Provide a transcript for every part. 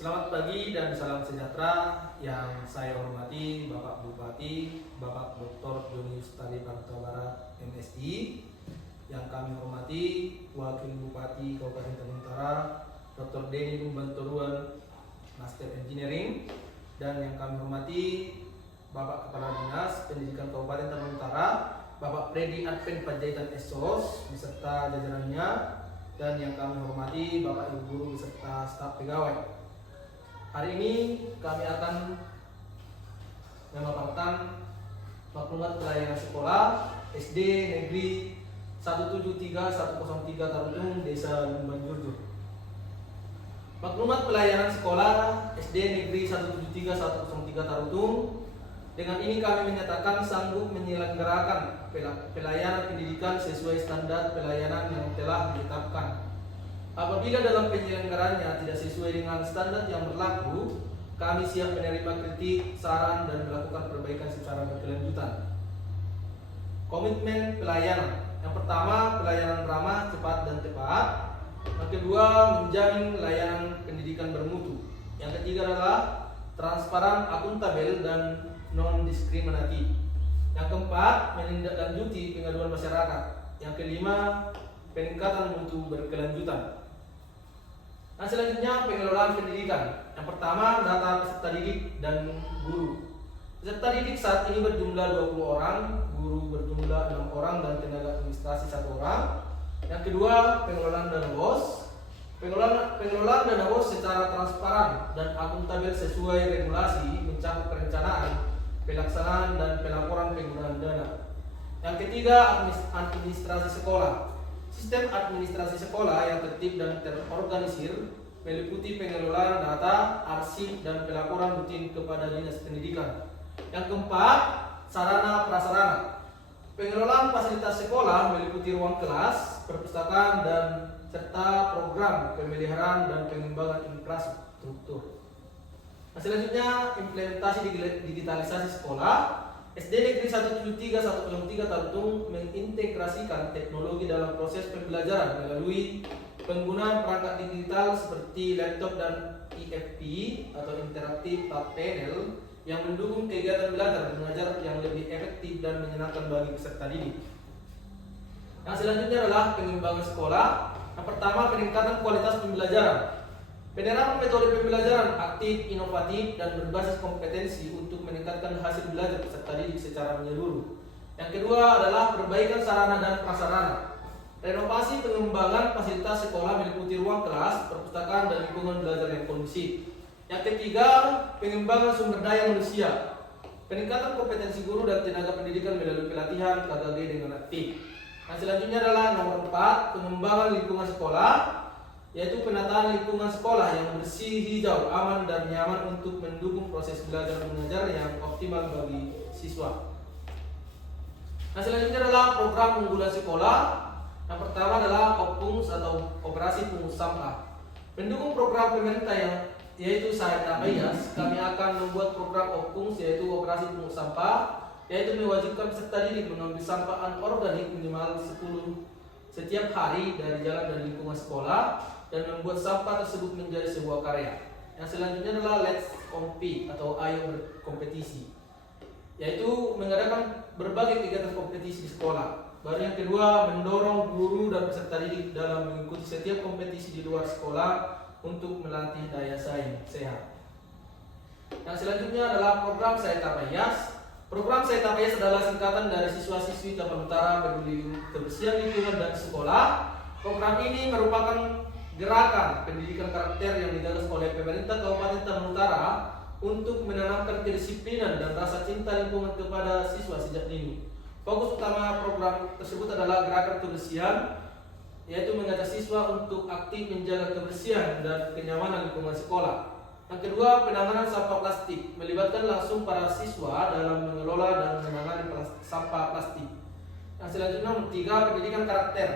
Selamat pagi dan salam sejahtera yang saya hormati Bapak Bupati, Bapak Dr. Joni Ustadi Bangka Barat MSI, yang kami hormati Wakil Bupati Kabupaten Tanjung Utara Dr. Denny Lumbantoruan Master Engineering, dan yang kami hormati Bapak Kepala Dinas Pendidikan Kabupaten Tanjung Utara Bapak Freddy Adven Panjaitan SOS beserta jajarannya, dan yang kami hormati Bapak Ibu Guru beserta staf pegawai. Hari ini kami akan memaparkan maklumat pelayanan sekolah SD Negeri 173103 Tarutung, Desa Lumbanjurjo. Maklumat pelayanan sekolah SD Negeri 173103 Tarutung. Dengan ini kami menyatakan sanggup menyelenggarakan pelayanan pendidikan sesuai standar pelayanan yang telah ditetapkan. Apabila dalam penyelenggaraannya tidak sesuai dengan standar yang berlaku, kami siap menerima kritik, saran, dan melakukan perbaikan secara berkelanjutan. Komitmen pelayanan. Yang pertama, pelayanan ramah, cepat, dan tepat. Yang kedua, menjamin layanan pendidikan bermutu. Yang ketiga adalah transparan, akuntabel, dan non-diskriminatif. Yang keempat, menindaklanjuti pengaduan masyarakat. Yang kelima, peningkatan mutu berkelanjutan. Nah, selanjutnya pengelolaan pendidikan. Yang pertama, data peserta didik dan guru. Peserta didik saat ini berjumlah 20 orang, guru berjumlah 6 orang, dan tenaga administrasi 1 orang. Yang kedua, pengelolaan dana BOS. Pengelolaan dana BOS secara transparan dan akuntabel sesuai regulasi mencakup perencanaan, pelaksanaan, dan pelaporan penggunaan dana. Yang ketiga, administrasi sekolah. Sistem administrasi sekolah yang tertib dan terorganisir meliputi pengelolaan data, arsip, dan pelaporan rutin kepada Dinas Pendidikan. Yang keempat, sarana prasarana. Pengelolaan fasilitas sekolah meliputi ruang kelas, perpustakaan, dan serta program pemeliharaan dan pengembangan infrastruktur. Nah, selanjutnya implementasi digitalisasi sekolah. SD Negeri 173103 Tarutung mengintegrasikan teknologi dalam proses pembelajaran melalui penggunaan perangkat digital seperti laptop dan IFP atau Interactive Touch Panel yang mendukung kegiatan belajar dan mengajar yang lebih efektif dan menyenangkan bagi peserta didik. Yang selanjutnya adalah pengembangan sekolah. Yang pertama, peningkatan kualitas pembelajaran. Penerapan metode pembelajaran aktif, inovatif, dan berbasis kompetensi untuk meningkatkan hasil belajar peserta didik secara menyeluruh. Yang kedua adalah perbaikan sarana dan prasarana. Renovasi pengembangan fasilitas sekolah meliputi ruang kelas, perpustakaan, dan lingkungan belajar yang kondusif. Yang ketiga, pengembangan sumber daya manusia. Peningkatan kompetensi guru dan tenaga pendidikan melalui pelatihan KKG dengan aktif. Yang selanjutnya adalah nomor 4, pengembangan lingkungan sekolah, yaitu penataan lingkungan sekolah yang bersih, hijau, aman, dan nyaman untuk mendukung proses belajar mengajar yang optimal bagi siswa. Nah, selanjutnya adalah program unggulan sekolah. Yang pertama adalah OPUNGS atau Operasi Pungut Sampah. Mendukung program pemerintah yaitu Saya Tapayas, kami akan membuat program OPUNGS yaitu Operasi Pungut Sampah, yaitu mewajibkan peserta didik mengambil sampah anorganik minimal 10 setiap hari dari jalan dan lingkungan sekolah, dan membuat sampah tersebut menjadi sebuah karya. Yang selanjutnya adalah Let's Compete atau Ayo Berkompetisi, yaitu mengadakan berbagai kegiatan kompetisi di sekolah. Baru yang kedua, mendorong guru dan peserta didik dalam mengikuti setiap kompetisi di luar sekolah untuk melatih daya saing sehat. Yang selanjutnya adalah program Saya Tapayas. Program Saya Tapayas adalah singkatan dari siswa-siswi Tapan Utara Peduli Kebersihan Lingkungan dan Sekolah. Program ini merupakan gerakan pendidikan karakter yang digagas oleh pemerintah Kabupaten Tapan Utara untuk menanamkan kedisiplinan dan rasa cinta lingkungan kepada siswa sejak dini. Fokus utama program tersebut adalah gerakan kebersihan, yaitu mengajak siswa untuk aktif menjaga kebersihan dan kenyamanan lingkungan sekolah. Yang kedua, penanganan sampah plastik, melibatkan langsung para siswa dalam mengelola dan menangani sampah plastik. Yang selanjutnya, nomor 3, pendidikan karakter,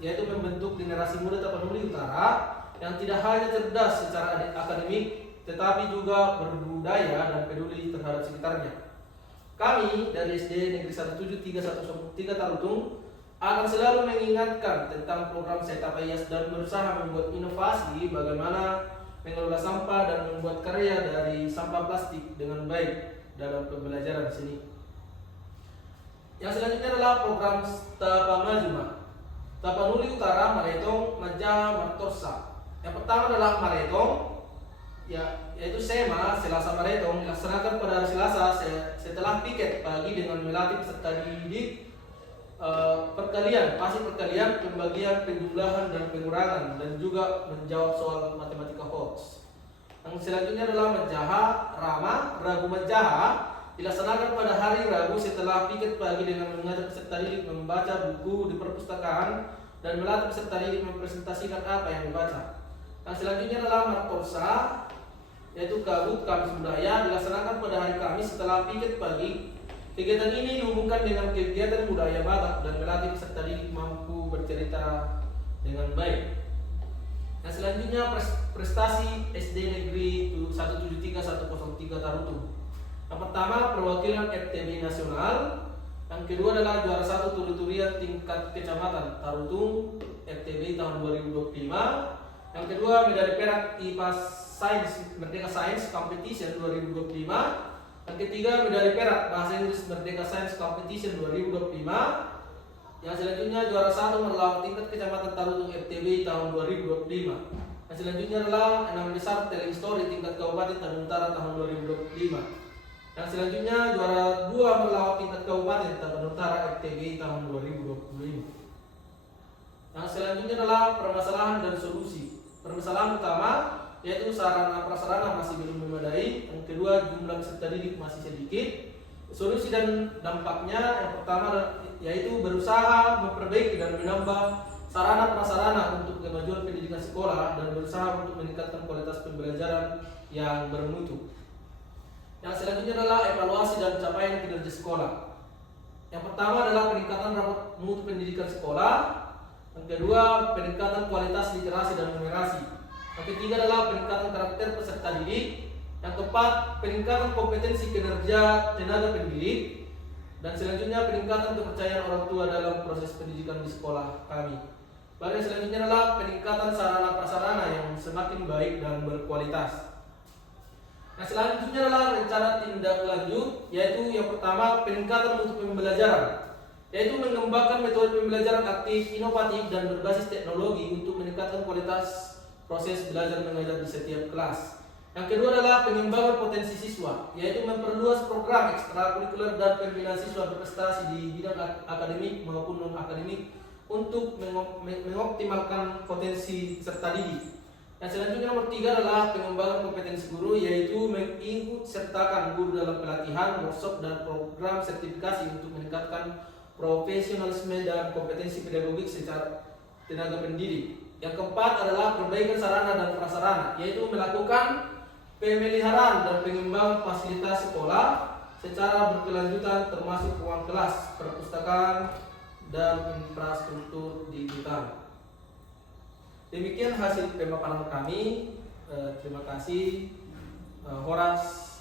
yaitu membentuk generasi muda Tapanuli Utara yang tidak hanya cerdas secara akademik, tetapi juga berbudaya dan peduli terhadap sekitarnya. Kami dari SD Negeri 173103 Tarutung akan selalu mengingatkan tentang program Saya Tapayas dan berusaha membuat inovasi bagaimana mengelola sampah dan membuat karya dari sampah plastik dengan baik dalam pembelajaran seni. Yang selanjutnya adalah program Tapamajuma. Tapanuli Utara Maretong Maja Martorsa. Yang pertama adalah Maretong, yaitu SEMA Selasa Maretong dilaksanakan pada hari Selasa setelah piket pagi dengan melatih peserta didik perkalian, pembagian, penjumlahan dan pengurangan, dan juga menjawab soal matematika hoax. Yang selanjutnya adalah Majaha Rama Rabu Majaha dilaksanakan pada hari Rabu setelah piket pagi dengan mengajak peserta didik membaca buku di perpustakaan dan melatih peserta didik mempresentasikan apa yang dibaca. Yang selanjutnya adalah Martorsa, yaitu Kabut Kamis Budaya dilaksanakan pada hari Kamis setelah piket pagi. Kegiatan ini dihubungkan dengan kegiatan budaya Batak dan melatih peserta didik mampu bercerita dengan baik. Yang selanjutnya prestasi SD Negeri 173-103 Tarutung. Yang pertama perwakilan FTB nasional. Yang kedua adalah juara 1 turi-turian tingkat kecamatan Tarutung FTB tahun 2025. Yang kedua medali perak IPA Sains Merdeka Sains Competition 2025. Yang ketiga medali perak Bahasa Inggris Merdeka Sains Competition 2025. Yang selanjutnya juara 1 melawan tingkat kecamatan Tarutung FTB tahun 2025. Yang selanjutnya adalah 6 besar telling story tingkat Kabupaten Tanjung Utara tahun 2025. Yang selanjutnya juara 2 melawan tingkat Kabupaten Tanjung Utara FTB tahun 2025. Yang selanjutnya adalah permasalahan dan solusi. Permasalahan utama yaitu sarana prasarana masih belum memadai. Yang kedua jumlah peserta didik masih sedikit. Solusi dan dampaknya yang pertama yaitu berusaha memperbaiki dan menambah sarana prasarana untuk kemajuan pendidikan sekolah dan berusaha untuk meningkatkan kualitas pembelajaran yang bermutu. Yang selanjutnya adalah evaluasi dan capaian kinerja sekolah. Yang pertama adalah peningkatan mutu pendidikan sekolah. Yang kedua peningkatan kualitas literasi dan numerasi. Yang ketiga adalah peningkatan karakter peserta didik. Yang keempat, peningkatan kompetensi kinerja tenaga pendidik. Dan selanjutnya peningkatan kepercayaan orang tua dalam proses pendidikan di sekolah kami. Lalu yang selanjutnya adalah peningkatan sarana prasarana yang semakin baik dan berkualitas. Nah selanjutnya adalah rencana tindak lanjut, yaitu yang pertama peningkatan mutu pembelajaran, yaitu mengembangkan metode pembelajaran aktif, inovatif dan berbasis teknologi untuk meningkatkan kualitas proses belajar mengajar di setiap kelas. Yang kedua adalah pengembangan potensi siswa, yaitu memperluas program ekstrakurikuler dan pembinaan siswa berprestasi di bidang akademik maupun non-akademik untuk mengoptimalkan potensi peserta didik. Yang selanjutnya nomor 3 adalah pengembangan kompetensi guru, yaitu mengikut sertakan guru dalam pelatihan, workshop dan program sertifikasi untuk meningkatkan profesionalisme dan kompetensi pedagogik secara tenaga pendidik. Yang keempat adalah perbaikan sarana dan prasarana, yaitu melakukan pemeliharaan dan pengembangan fasilitas sekolah secara berkelanjutan termasuk ruang kelas, perpustakaan, dan infrastruktur digital. Demikian hasil pemaparan kami. Terima kasih. Horas.